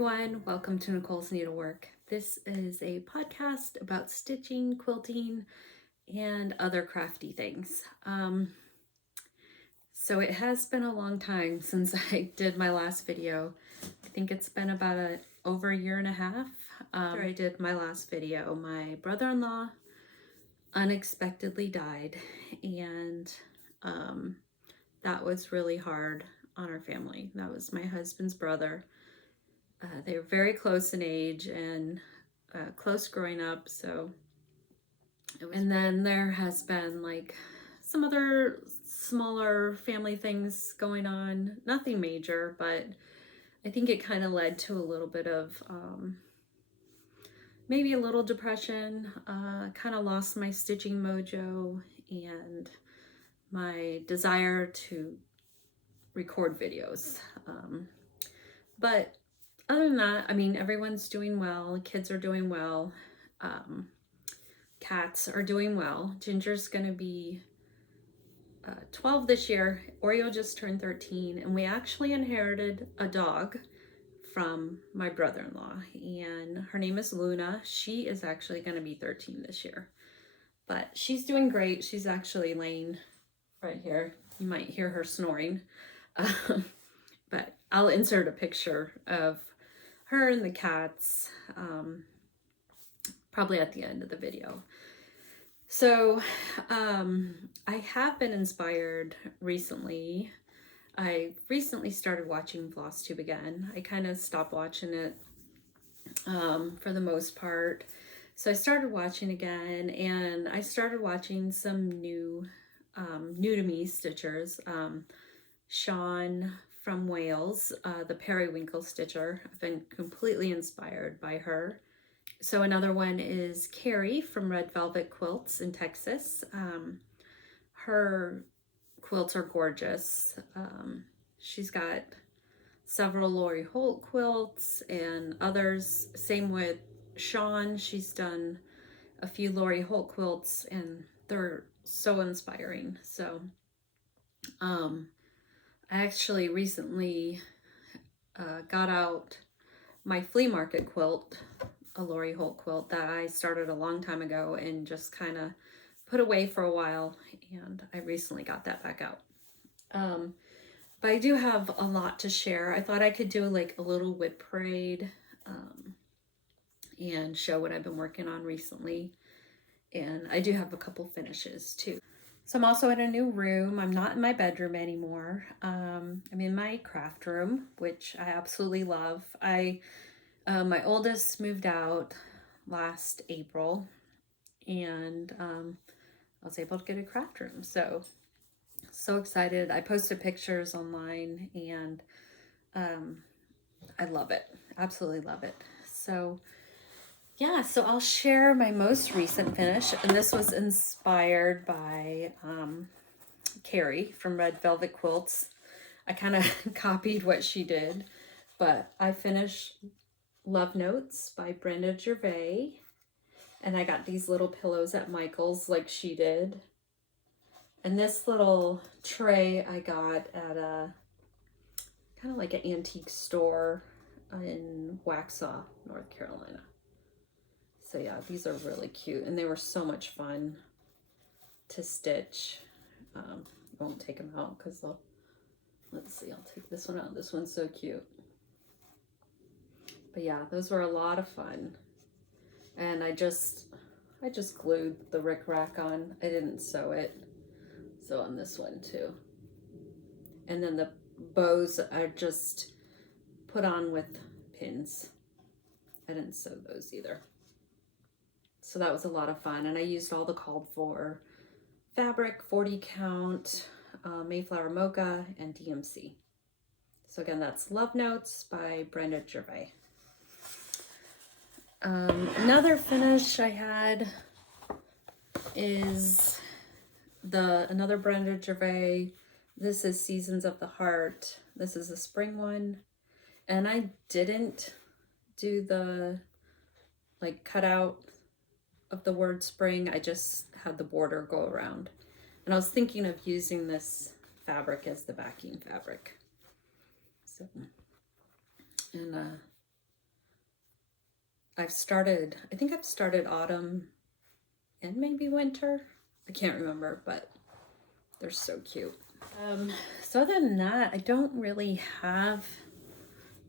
everyone, welcome to Nicole's Needlework. This is a podcast about stitching, quilting, and other crafty things. So it has been a long time since I did my last video. I think it's been about over a year and a half after I did my last video. My brother-in-law unexpectedly died, and that was really hard on our family. That was my husband's brother. They were very close in age and close growing up, so and then there has been like some other smaller family things going on, nothing major, but I think it kind of led to a little bit of maybe a little depression. Kind of lost my stitching mojo and my desire to record videos, but other than that, I mean, everyone's doing well. Kids are doing well. Cats are doing well. Ginger's going to be 12 this year. Oreo just turned 13. And we actually inherited a dog from my brother-in-law. And her name is Luna. She is actually going to be 13 this year. But she's doing great. She's actually laying right here. You might hear her snoring. But I'll insert a picture of her and the cats probably at the end of the video. So I have been inspired recently. I recently started watching flosstube again. I kind of stopped watching it for the most part. So I started watching again, and I started watching some new to me stitchers. Sean from Wales, the periwinkle stitcher. I've been completely inspired by her. So another one is Carrie from Red Velvet Quilts in Texas. Her quilts are gorgeous. She's got several Lori Holt quilts and others. Same with Sean. She's done a few Lori Holt quilts and they're so inspiring. So I actually recently got out my flea market quilt, a Lori Holt quilt that I started a long time ago and just kind of put away for a while, and I recently got that back out. But I do have a lot to share. I thought I could do like a little WIP parade and show what I've been working on recently. And I do have a couple finishes too. So I'm also in a new room. I'm not in my bedroom anymore. I'm in my craft room, which I absolutely love. My oldest moved out last April, and I was able to get a craft room. So excited. I posted pictures online, and I love it. Absolutely love it. So yeah, so I'll share my most recent finish, and this was inspired by Carrie from Red Velvet Quilts. I kind of copied what she did, but I finished Love Notes by Brenda Gervais, and I got these little pillows at Michael's like she did. And this little tray I got at a kind of like an antique store in Waxhaw, North Carolina. So yeah, these are really cute, and they were so much fun to stitch. I won't take them out because let's see, I'll take this one out. This one's so cute. But yeah, those were a lot of fun. And I just glued the rickrack on. I didn't sew it. So on this one too. And then the bows I just put on with pins. I didn't sew those either. So that was a lot of fun, and I used all the called for fabric, 40 count, Mayflower Mocha, and DMC. So again, that's Love Notes by Brenda Gervais. Another finish I had is another Brenda Gervais. This is Seasons of the Heart. This is a spring one, and I didn't do the like cutout of the word spring. I just had the border go around, and I was thinking of using this fabric as the backing fabric. So, and I think I've started autumn and maybe winter. I can't remember, but they're so cute. So other than that, I don't really have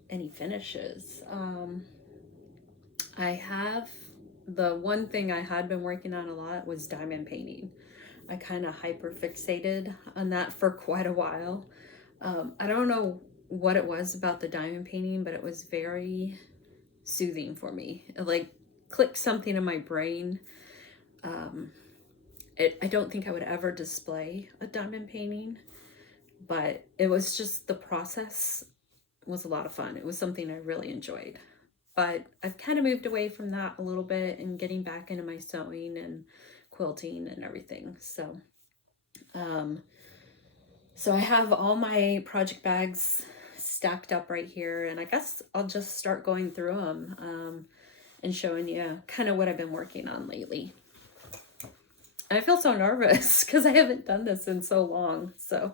any finishes. I have, the one thing I had been working on a lot was diamond painting. I kind of hyper fixated on that for quite a while. I don't know what it was about the diamond painting, but it was very soothing for me. It like clicked something in my brain. I don't think I would ever display a diamond painting, but it was just, the process was a lot of fun. It was something I really enjoyed. But I've kind of moved away from that a little bit and getting back into my sewing and quilting and everything. So so I have all my project bags stacked up right here, and I guess I'll just start going through them and showing you kind of what I've been working on lately. And I feel so nervous because I haven't done this in so long, so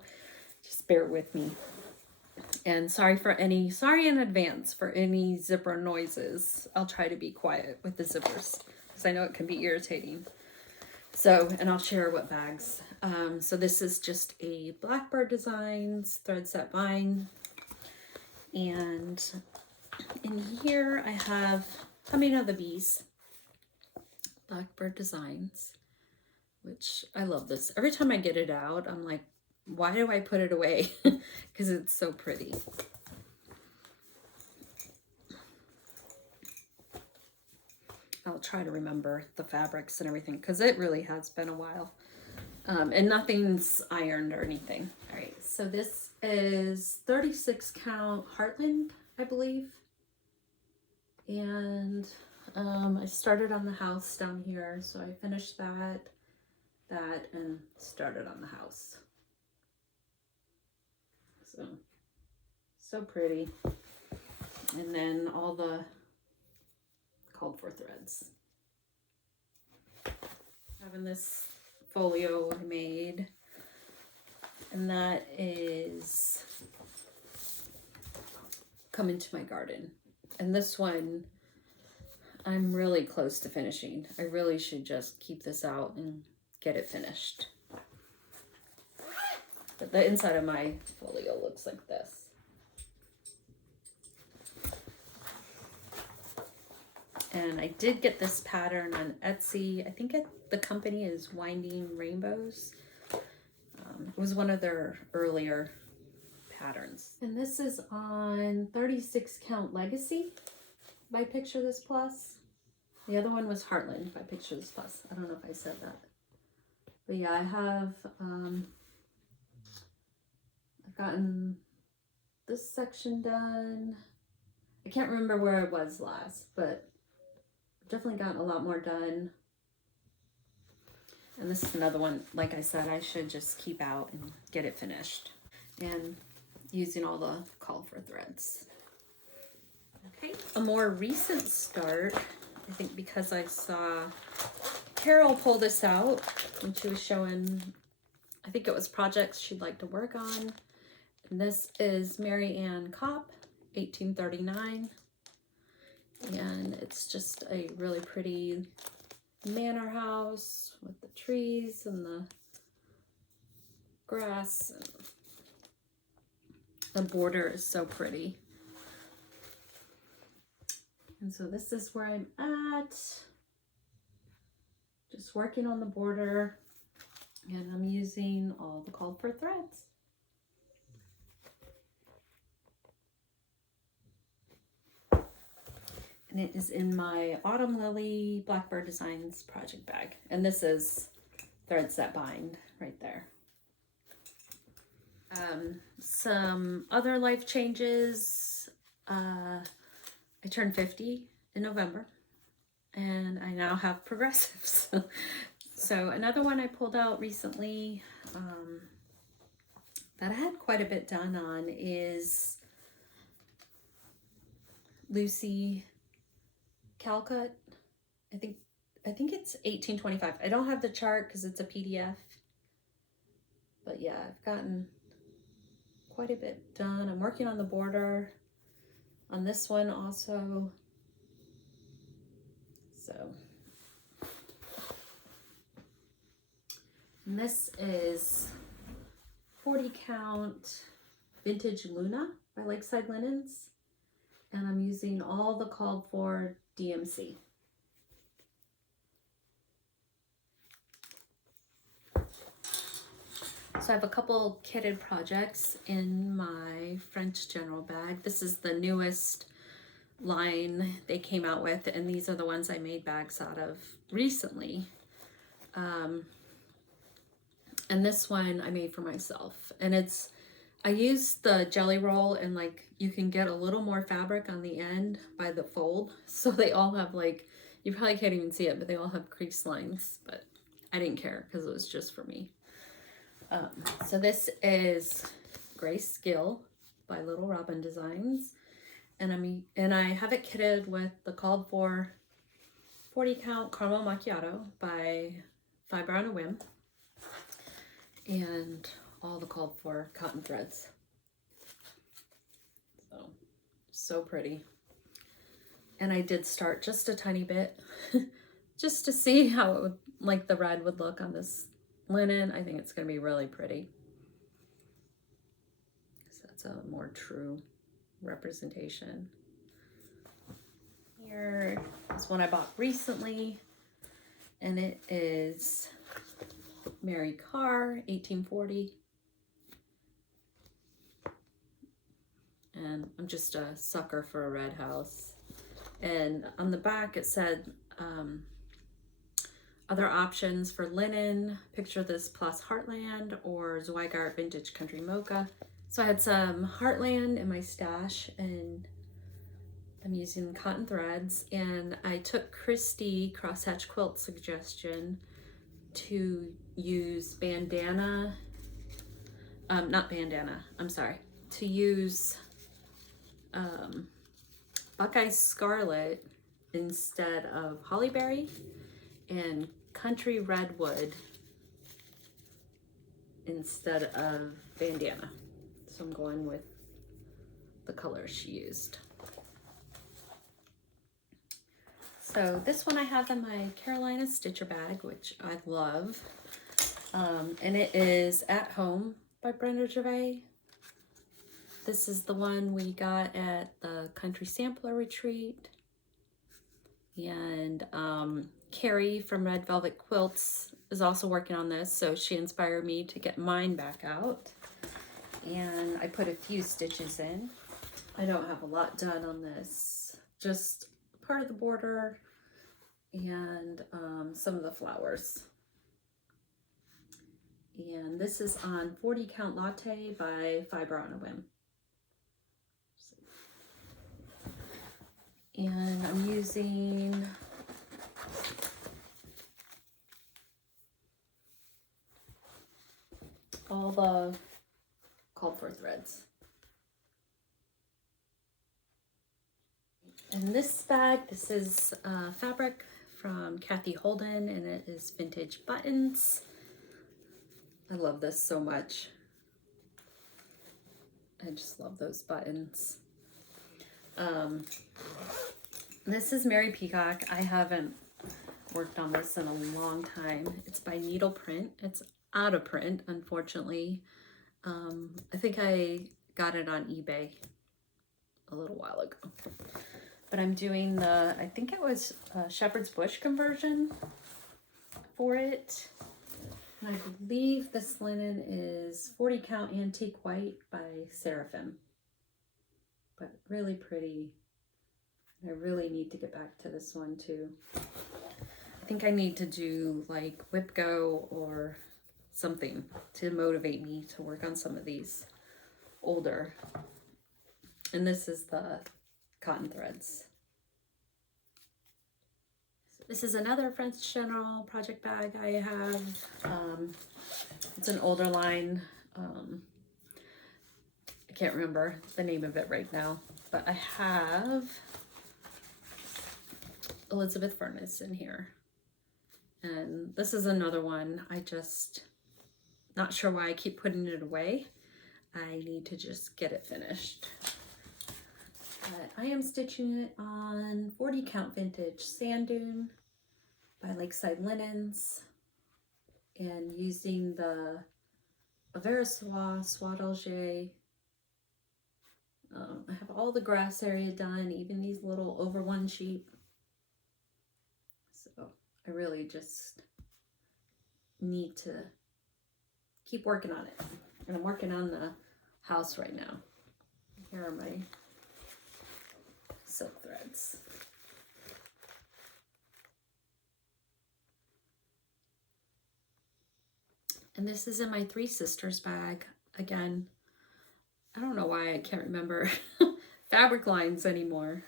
just bear with me. And sorry in advance for any zipper noises. I'll try to be quiet with the zippers because I know it can be irritating. So, and I'll share what bags. So this is just a Blackbird Designs thread set bind. And in here I have Coming of the Bees, Blackbird Designs, which I love this. Every time I get it out, I'm like, why do I put it away? Because it's so pretty. I'll try to remember the fabrics and everything because it really has been a while. And nothing's ironed or anything. All right, so this is 36 count Heartland, I believe. And I started on the house down here, so I finished that, and started on the house. So pretty. And then all the called for threads. Having this folio I made, and that is Come Into My Garden. And this one I'm really close to finishing. I really should just keep this out and get it finished. But the inside of my folio looks like this. And I did get this pattern on Etsy. I think the company is Winding Rainbows. It was one of their earlier patterns. And this is on 36 count Legacy by Picture This Plus. The other one was Heartland by Picture This Plus. I don't know if I said that. But yeah, I have I've gotten this section done. I can't remember where I was last, but definitely gotten a lot more done. And this is another one, like I said, I should just keep out and get it finished. And using all the call for threads. Okay, a more recent start, I think because I saw Carol pull this out when she was showing, I think it was projects she'd like to work on. And this is Ann Copp, 1839. And it's just a really pretty manor house with the trees and the grass. And the border is so pretty. And so this is where I'm at. Just working on the border. And I'm using all the called for threads. And it is in my Autumn Lily Blackbird Designs project bag. And this is threads that bind right there. Some other life changes. I turned 50 in November and I now have progressives. So another one I pulled out recently that I had quite a bit done on is Lucy Calcutt. I think it's 1825. I don't have the chart because it's a PDF. But yeah, I've gotten quite a bit done. I'm working on the border on this one also. So, and this is 40 count Vintage Luna by Lakeside Linens, and I'm using all the called for DMC. So I have a couple kitted projects in my French General bag. This is the newest line they came out with, and these are the ones I made bags out of recently. And this one I made for myself, and I used the jelly roll, and like you can get a little more fabric on the end by the fold, so they all have like, you probably can't even see it, but they all have crease lines, but I didn't care because it was just for me. So this is Grace Gill by Little Robin Designs, and I have it kitted with the called for 40 count Caramel Macchiato by Fiber on a Whim, and all the called for cotton threads. So pretty. And I did start just a tiny bit just to see how it would, like the red would look on this linen. I think it's going to be really pretty. So that's a more true representation. Here is one I bought recently, and it is Mary Carr, 1840. And I'm just a sucker for a red house. And on the back it said other options for linen, picture this plus Heartland or Zweigart Vintage Country Mocha. So I had some Heartland in my stash, and I'm using cotton threads, and I took Christy crosshatch quilt suggestion to use to use Buckeye Scarlet instead of Hollyberry, and Country Redwood instead of bandana. So I'm going with the color she used. So this one I have in my Carolina Stitcher bag, which I love. And it is At Home by Brenda Gervais. This is the one we got at the Country Sampler Retreat. And Carrie from Red Velvet Quilts is also working on this, so she inspired me to get mine back out. And I put a few stitches in. I don't have a lot done on this, just part of the border and some of the flowers. And this is on 40 Count Latte by Fiber on a Whim. And I'm using all the called for threads. And this bag, this is fabric from Kathy Holden, and it is vintage buttons. I love this so much. I just love those buttons. This is Mary Peacock. I haven't worked on this in a long time. It's by Needle Print. It's out of print, unfortunately. I think I got it on eBay a little while ago. But I'm doing the, I think it was Shepherd's Bush conversion for it. And I believe this linen is 40 Count Antique White by Seraphim. But really pretty. I really need to get back to this one too. I think I need to do like WIP Go or something to motivate me to work on some of these older. And this is the cotton threads. This is another French General project bag I have. It's an older line. I can't remember the name of it right now, but I have Elizabeth Furnace in here. And this is another one. I just not sure why I keep putting it away. I need to just get it finished. But I am stitching it on 40 count vintage sand dune by Lakeside Linens and using the Soie d'Alger. I have all the grass area done, even these little over one sheep. So I really just need to keep working on it. And I'm working on the house right now. Here are my silk threads. And this is in my Three Sisters bag. Again, I don't know why I can't remember fabric lines anymore.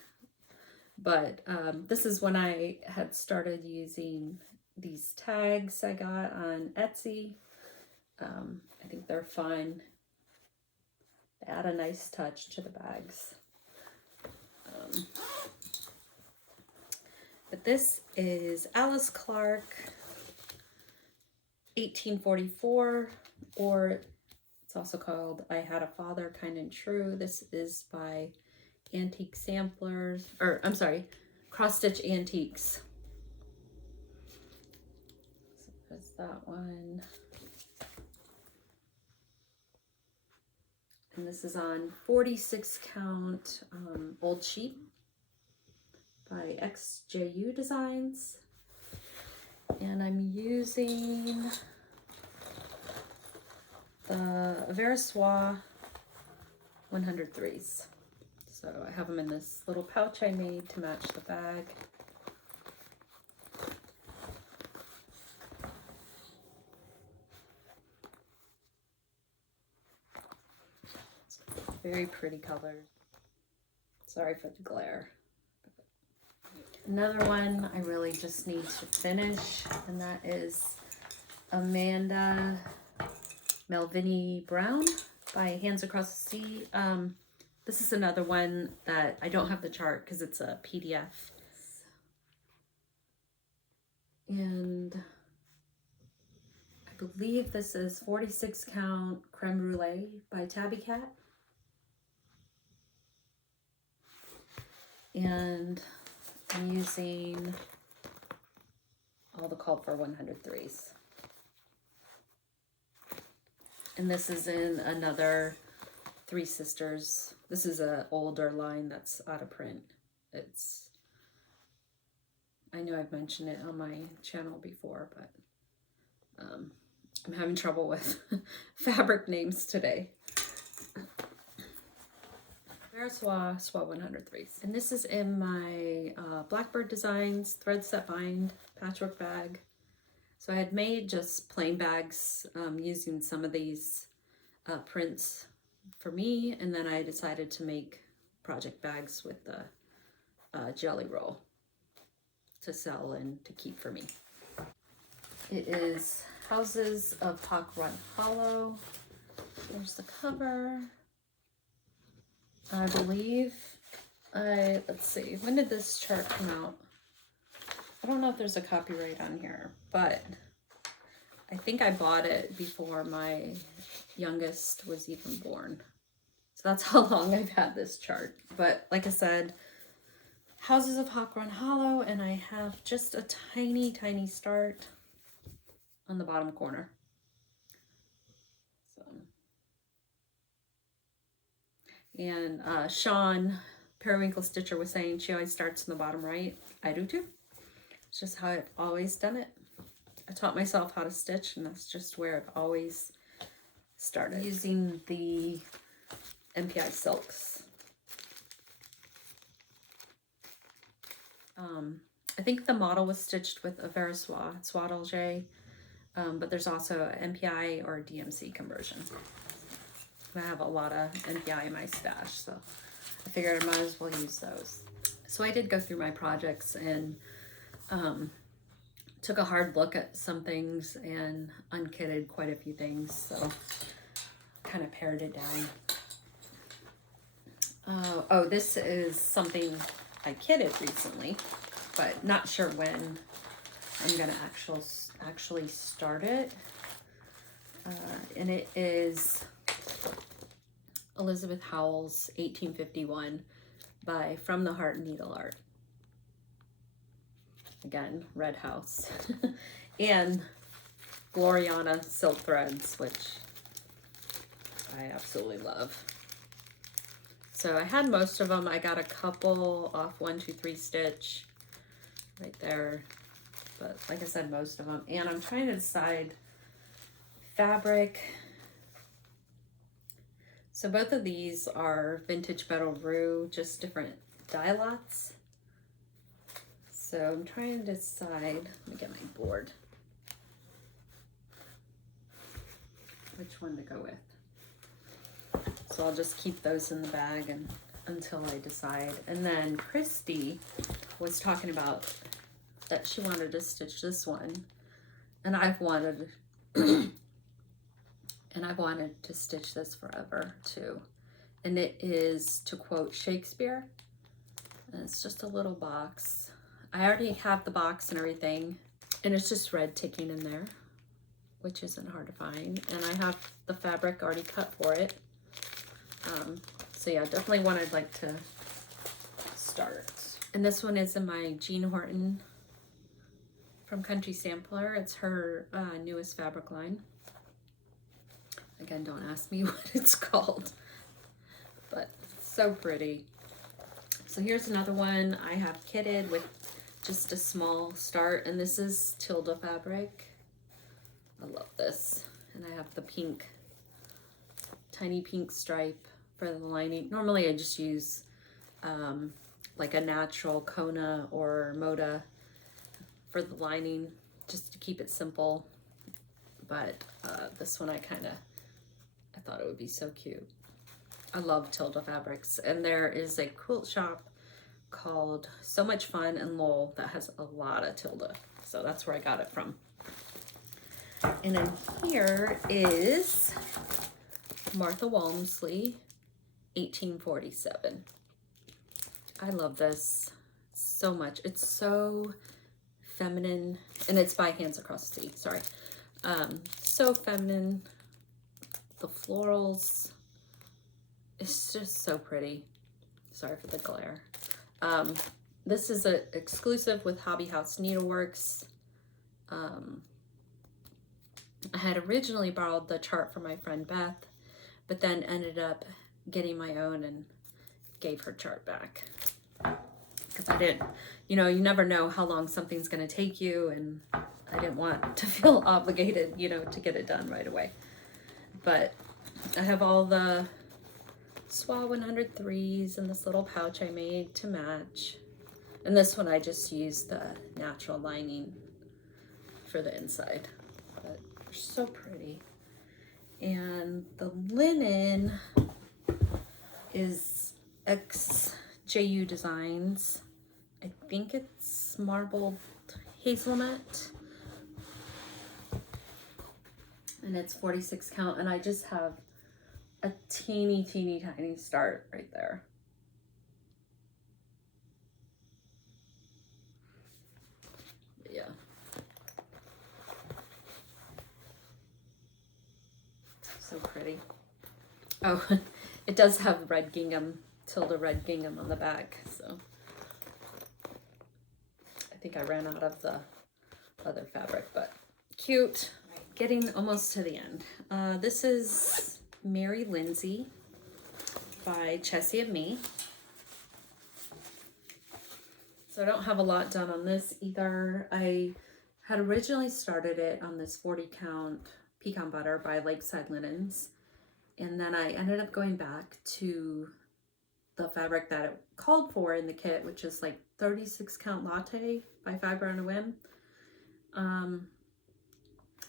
But this is when I had started using these tags I got on Etsy. I think they're fun. They add a nice touch to the bags. But this is Alice Clark 1844, or it's also called I Had a Father, Kind and True. This is by Antique Samplers, or I'm sorry, Cross Stitch Antiques. So there's that one. And this is on 46 count Old Sheep by XJU Designs. And I'm using the Soie 103s. So I have them in this little pouch I made to match the bag. Very pretty colors. Sorry for the glare. Another one I really just need to finish, and that is Amanda Melvini Brown by Hands Across the Sea. This is another one that I don't have the chart because it's a PDF. And I believe this is 46 count Creme Brulee by Tabby Cat. And I'm using all the called for 103s. And this is in another Three Sisters. This is an older line that's out of print. I know I've mentioned it on my channel before, but I'm having trouble with fabric names today. Soie 103s. And this is in my Blackbird Designs Threads That Bind patchwork bag. So I had made just plain bags using some of these prints for me, and then I decided to make project bags with the jelly roll to sell and to keep for me. It is Houses of Hawk Run Hollow. There's the cover. I believe let's see, when did this chart come out? I don't know if there's a copyright on here, but I think I bought it before my youngest was even born. So that's how long I've had this chart. But like I said, Houses of Hawk Run Hollow, and I have just a tiny, tiny start on the bottom corner. So, and Sean, Periwinkle Stitcher, was saying she always starts in the bottom right. I do too. It's just how I've always done it. I taught myself how to stitch, and that's just where I've always started. Using the MPI silks. I think the model was stitched with a Soie d'Alger, but there's also an MPI or a DMC conversion. I have a lot of MPI in my stash, so I figured I might as well use those. So I did go through my projects and took a hard look at some things and unkitted quite a few things, so kind of pared it down. Oh, this is something I kitted recently, but not sure when I'm gonna actually start it. And it is Elizabeth Howell's 1851 by From the Heart Needle Art. Again, Red House. And Gloriana Silk Threads, which I absolutely love. So I had most of them. I got a couple off 1, 2, 3 stitch right there. But like I said, most of them. And I'm trying to decide fabric. So both of these are vintage Beryl Rue, just different dye lots. So I'm trying to decide, let me get my board, which one to go with. So I'll just keep those in the bag until I decide. And then Christy was talking about that she wanted to stitch this one, and I've wanted to stitch this forever too. And it is, to quote Shakespeare, and it's just a little box. I already have the box and everything, and it's just red ticking in there, which isn't hard to find. And I have the fabric already cut for it. So yeah, definitely wanted like to start. And this one is in my Jean Horton from Country Sampler. It's her newest fabric line. Again, don't ask me what it's called, but so pretty. So here's another one I have kitted with just a small start, and this is Tilda fabric. I love this. And I have the pink, tiny pink stripe for the lining. Normally I just use like a natural Kona or Moda for the lining, just to keep it simple. But this one I thought it would be so cute. I love Tilda fabrics, and there is a quilt shop called So Much Fun in Lowell that has a lot of Tilda, so that's where I got it from. And then here is Martha Walmsley, 1847. I love this so much. It's so feminine, and it's by Hands Across the Sea, sorry. So feminine. The florals, it's just so pretty. Sorry for the glare. This is an exclusive with Hobby House Needleworks. I had originally borrowed the chart from my friend Beth, but then ended up getting my own and gave her chart back. Because I didn't, you know, you never know how long something's going to take you, and I didn't want to feel obligated, you know, to get it done right away. But I have all the SWA 103s in this little pouch I made to match. And this one I just used the natural lining for the inside. But they're so pretty. And the linen is XJU Designs. I think it's marbled hazelnut. And it's 46 count, and I just have a teeny tiny start right there. But yeah. So pretty. Oh, it does have red gingham, Tilda red gingham on the back, so I think I ran out of the other fabric, but cute. Getting almost to the end. This is Mary Lindsay by Chessie and Me. So I don't have a lot done on this either. I had originally started it on this 40 count pecan butter by Lakeside Linens, and then I ended up going back to the fabric that it called for in the kit, which is like 36 count latte by Fiber and a Whim.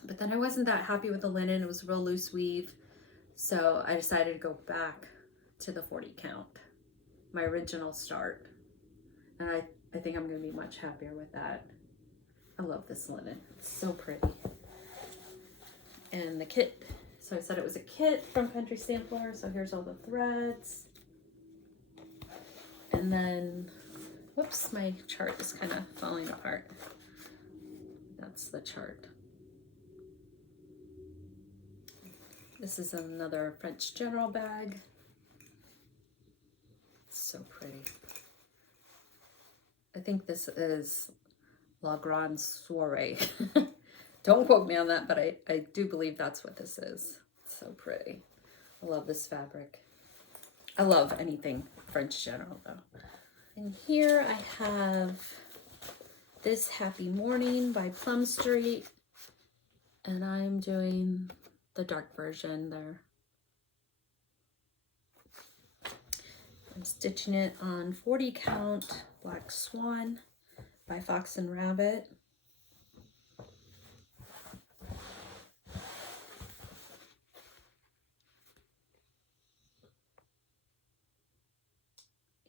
But then I wasn't that happy with the linen. It was a real loose weave. So I decided to go back to the 40 count, my original start. And I think I'm going to be much happier with that. I love this linen. It's so pretty. And the kit, so I said it was a kit from Country Sampler. So here's all the threads. And then, whoops, my chart is kind of falling apart. That's the chart. This is another French General bag. So pretty. I think this is La Grande Soiree. Don't quote me on that, but I do believe that's what this is. It's so pretty. I love this fabric. I love anything French General though. And here I have this Happy Morning by Plum Street. And I'm doing the dark version there. I'm stitching it on 40 count Black Swan by Fox and Rabbit.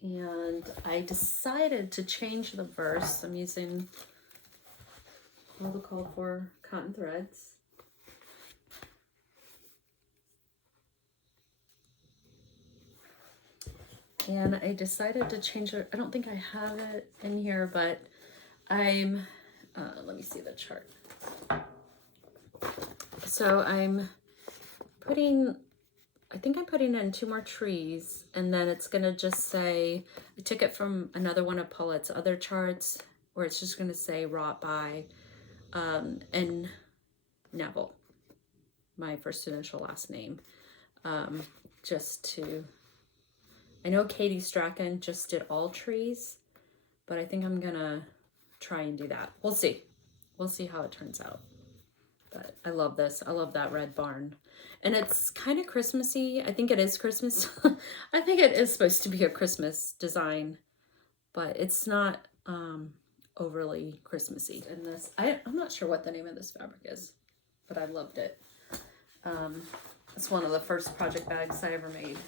And I decided to change the verse. I'm using all the called for cotton threads. And I decided to change it. I don't think I have it in here, but I'm, let me see the chart. So I'm putting, I think I'm putting in 2 more trees, and then it's gonna just say, I took it from another one of Paulette's other charts, where it's just gonna say wrought by N. Neville, my first initial last name, just to, I know Katie Strachan just did all trees, but I think I'm gonna try and do that. We'll see. We'll see how it turns out. But I love this. I love that red barn. And it's kind of Christmassy. I think it is Christmas. I think it is supposed to be a Christmas design, but it's not overly Christmassy. And this, I'm not sure what the name of this fabric is, but I loved it. It's one of the first project bags I ever made.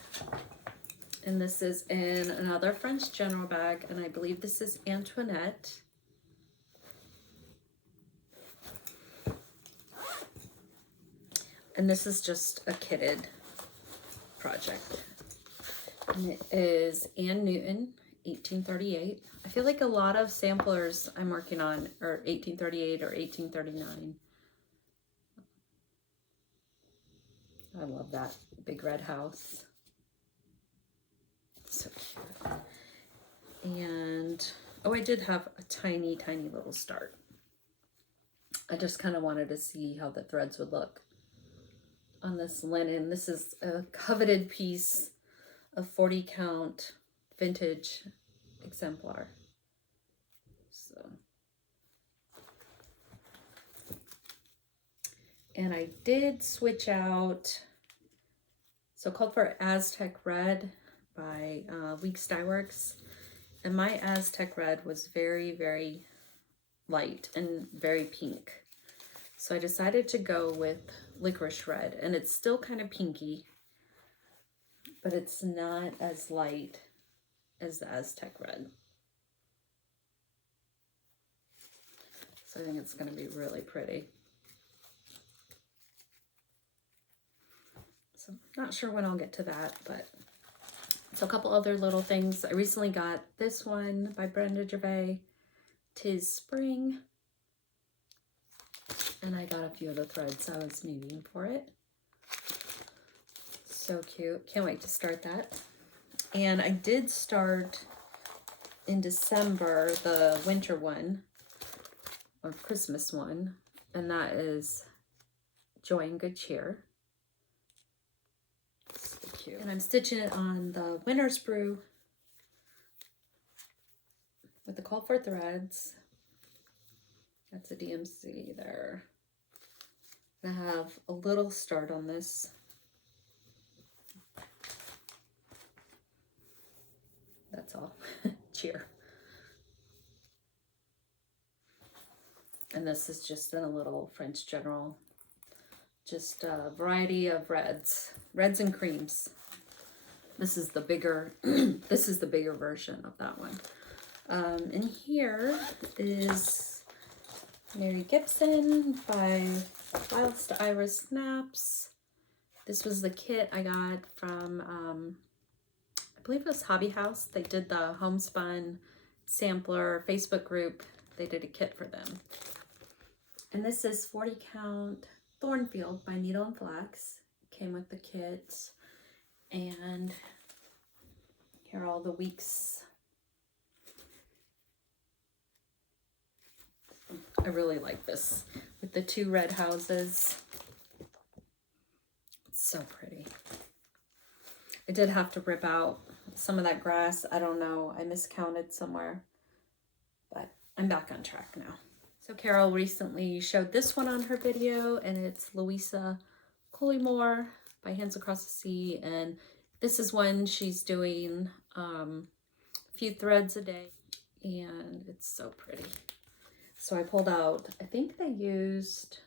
And this is in another French General bag, and I believe this is Antoinette. And this is just a kitted project. And it is Ann Newton, 1838. I feel like a lot of samplers I'm working on are 1838 or 1839. I love that big red house. So cute. And, oh, I did have a tiny, tiny little start. I just kind of wanted to see how the threads would look on this linen. This is a coveted piece of 40 count vintage exemplar. So, and I did switch out, so called for Aztec Red by Weeks Dye Works, and my Aztec Red was very, very light and very pink. So I decided to go with Licorice Red, and it's still kind of pinky, but it's not as light as the Aztec Red. So I think it's going to be really pretty. So not sure when I'll get to that, but so a couple other little things. I recently got this one by Brenda Gervais, 'Tis Spring. And I got a few of the threads I was needing for it. So cute. Can't wait to start that. And I did start in December the winter one, or Christmas one, and that is Joy and Good Cheer. So cute. And I'm stitching it on the Winter's Brew with the call for threads. That's a DMC there. I have a little start on this. That's all. Cheer. And this is just in a little French General. Just a variety of reds and creams. This is the bigger, this is the bigger version of that one. And here is Mary Gibson by Whilst Iris Snaps. This was the kit I got from, I believe it was Hobby House. They did the homespun sampler Facebook group. They did a kit for them. And this is 40 count Thornfield by Needle and Flax. Came with the kit. And here are all the weeks I really like this with the 2 red houses. It's so pretty. I did have to rip out some of that grass. I don't know, I miscounted somewhere, but I'm back on track now. So Carol recently showed this one on her video, and it's Louisa Collymore by Hands Across the Sea, and this is one she's doing a few threads a day, and it's so pretty. So I pulled out, I think they used,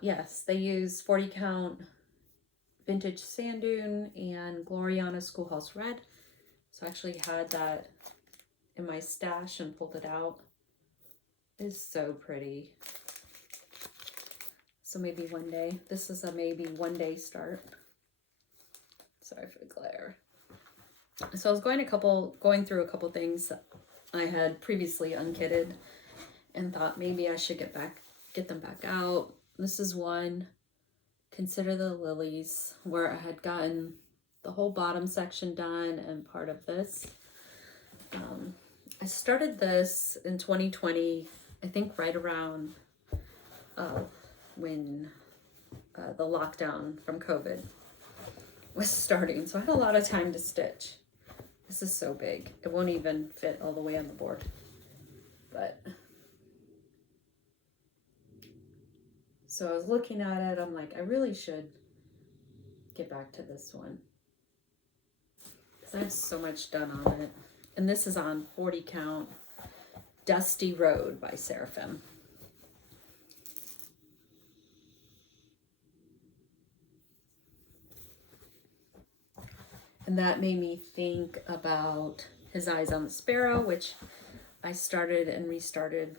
yes, they used 40 count vintage sand dune and Gloriana Schoolhouse Red. So I actually had that in my stash and pulled it out. It's so pretty. So maybe one day. This is a maybe one day start. Sorry for the glare. So I was going through a couple things that I had previously unkitted and thought maybe I should get them back out. This is one, Consider the Lilies, where I had gotten the whole bottom section done and part of this. I started this in 2020, I think right around when the lockdown from COVID was starting. So I had a lot of time to stitch. This is so big. It won't even fit all the way on the board. But so I was looking at it, I'm like, I really should get back to this one, because I have so much done on it. And this is on 40 count Dusty Road by Seraphim. And that made me think about His Eyes on the Sparrow, which I started and restarted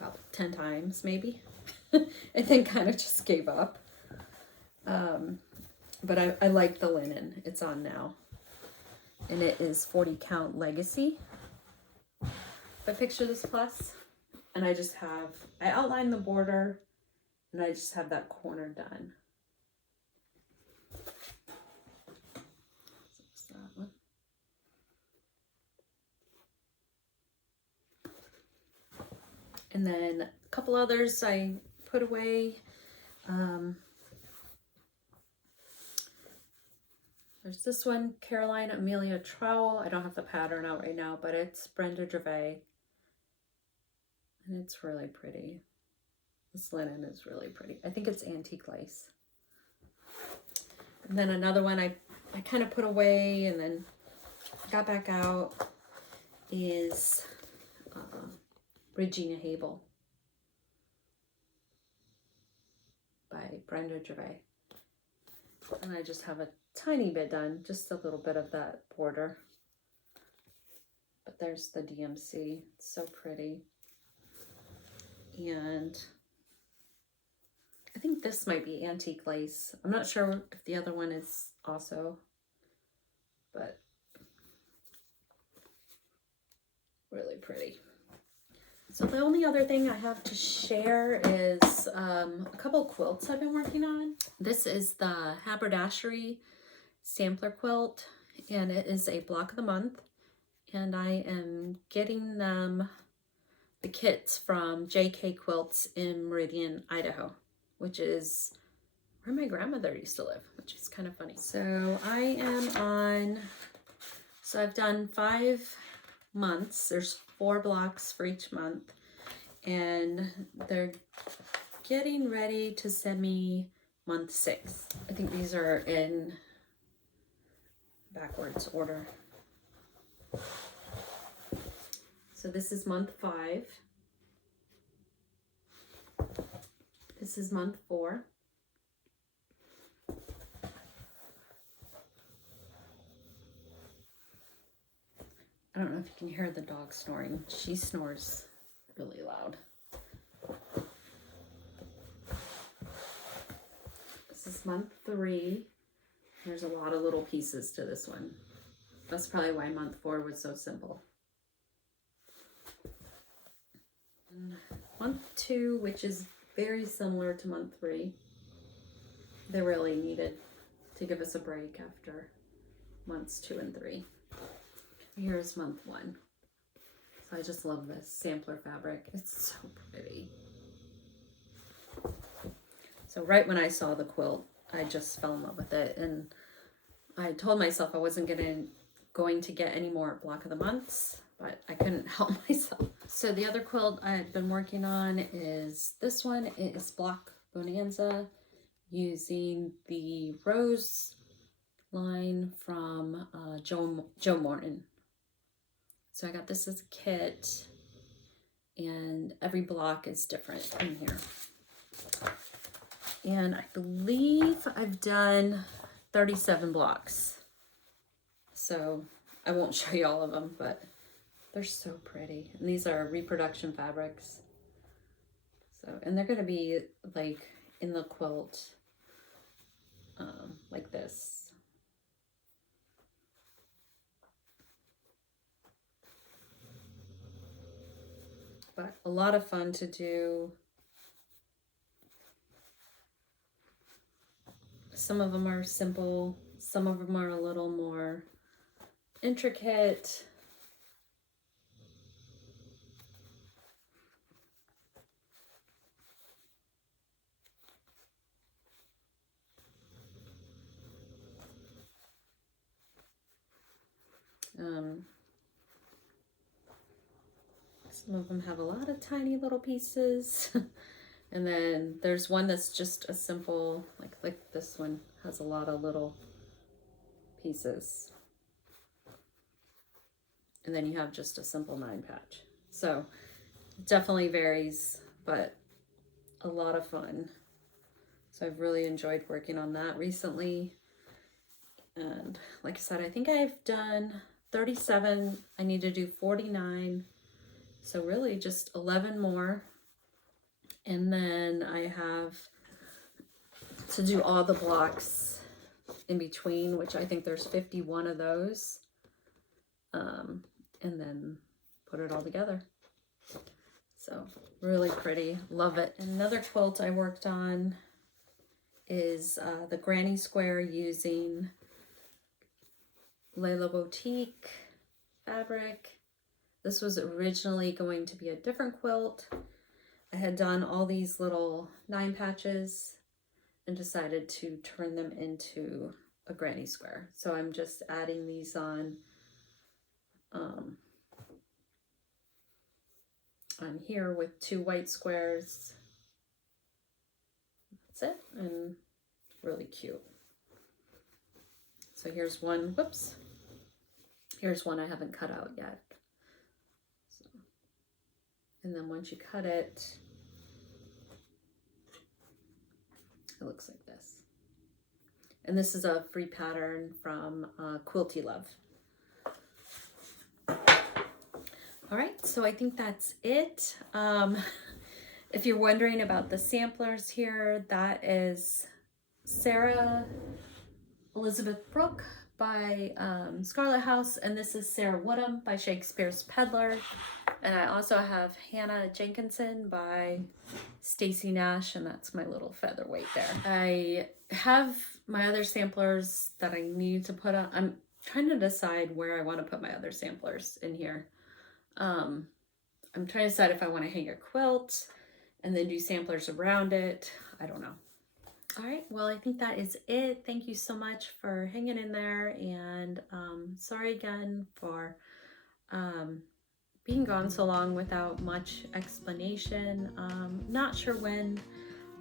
about 10 times maybe. And then kind of just gave up. But I like the linen. It's on now. And it is 40 count Legacy. But picture this plus. And I outlined the border and I just have that corner done. So it's that one. And then a couple others I put away. There's this one, Caroline Amelia Trowell. I don't have the pattern out right now, but it's Brenda Gervais. And it's really pretty. This linen is really pretty. I think it's antique lace. And then another one I kind of put away and then got back out is Regina Hable by Brenda Gervais. And I just have a tiny bit done, just a little bit of that border. But there's the DMC. It's so pretty. And I think this might be antique lace. I'm not sure if the other one is also, but really pretty. So the only other thing I have to share is a couple quilts I've been working on. This is the Haberdashery Sampler Quilt, and it is a block of the month. And I am getting them, the kits, from JK Quilts in Meridian, Idaho, which is where my grandmother used to live, which is kind of funny. So I've done 5 months. There's 4 blocks for each month, and they're getting ready to send me month 6. I think these are in backwards order. So this is month 5. This is month 4. I don't know if you can hear the dog snoring. She snores really loud. This is month 3. There's a lot of little pieces to this one. That's probably why month 4 was so simple. And month 2, which is very similar to month 3. They really needed to give us a break after months 2 and 3. Here's month 1. So I just love this sampler fabric. It's so pretty. So right when I saw the quilt, I just fell in love with it, and I told myself I wasn't going to get any more block of the months, but I couldn't help myself. So the other quilt I've been working on is this one. It is Black Bonanza, using the rose line from Jo Morton. So I got this as a kit, and every block is different in here. And I believe I've done 37 blocks. So I won't show you all of them, but they're so pretty. And these are reproduction fabrics. So, and they're gonna be like in the quilt, like this. But a lot of fun to do. Some of them are simple, some of them are a little more intricate. Some of them have a lot of tiny little pieces. And then there's one that's just a simple, like this one has a lot of little pieces. And then you have just a simple 9 patch. So it definitely varies, but a lot of fun. So I've really enjoyed working on that recently. And like I said, I think I've done 37. I need to do 49. So really just 11 more. And then I have to do all the blocks in between, which I think there's 51 of those. And then put it all together. So really pretty, love it. Another quilt I worked on is the Granny Square using Layla Boutique fabric. This was originally going to be a different quilt. I had done all these little 9 patches and decided to turn them into a granny square. So I'm just adding these on here with 2 white squares. That's it, and really cute. So here's one, whoops. Here's one I haven't cut out yet. So, and then once you cut it, it looks like this. And this is a free pattern from Quilty Love. All right, so I think that's it. If you're wondering about the samplers here, that is Sarah Elizabeth Brooke by Scarlet House, and this is Sarah Woodham by Shakespeare's Peddler. And I also have Hannah Jenkinson by Stacy Nash, and that's my little featherweight there. I have my other samplers that I need to put on. I'm trying to decide where I want to put my other samplers in here. I'm trying to decide if I want to hang a quilt and then do samplers around it. I don't know. All right, well, I think that is it. Thank you so much for hanging in there, and sorry again for being gone so long without much explanation. Not sure when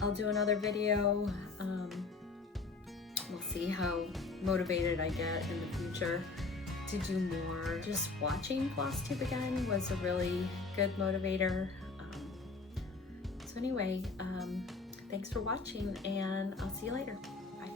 I'll do another video. We'll see how motivated I get in the future to do more. Just watching flosstube again was a really good motivator. So anyway, thanks for watching, and I'll see you later. Bye.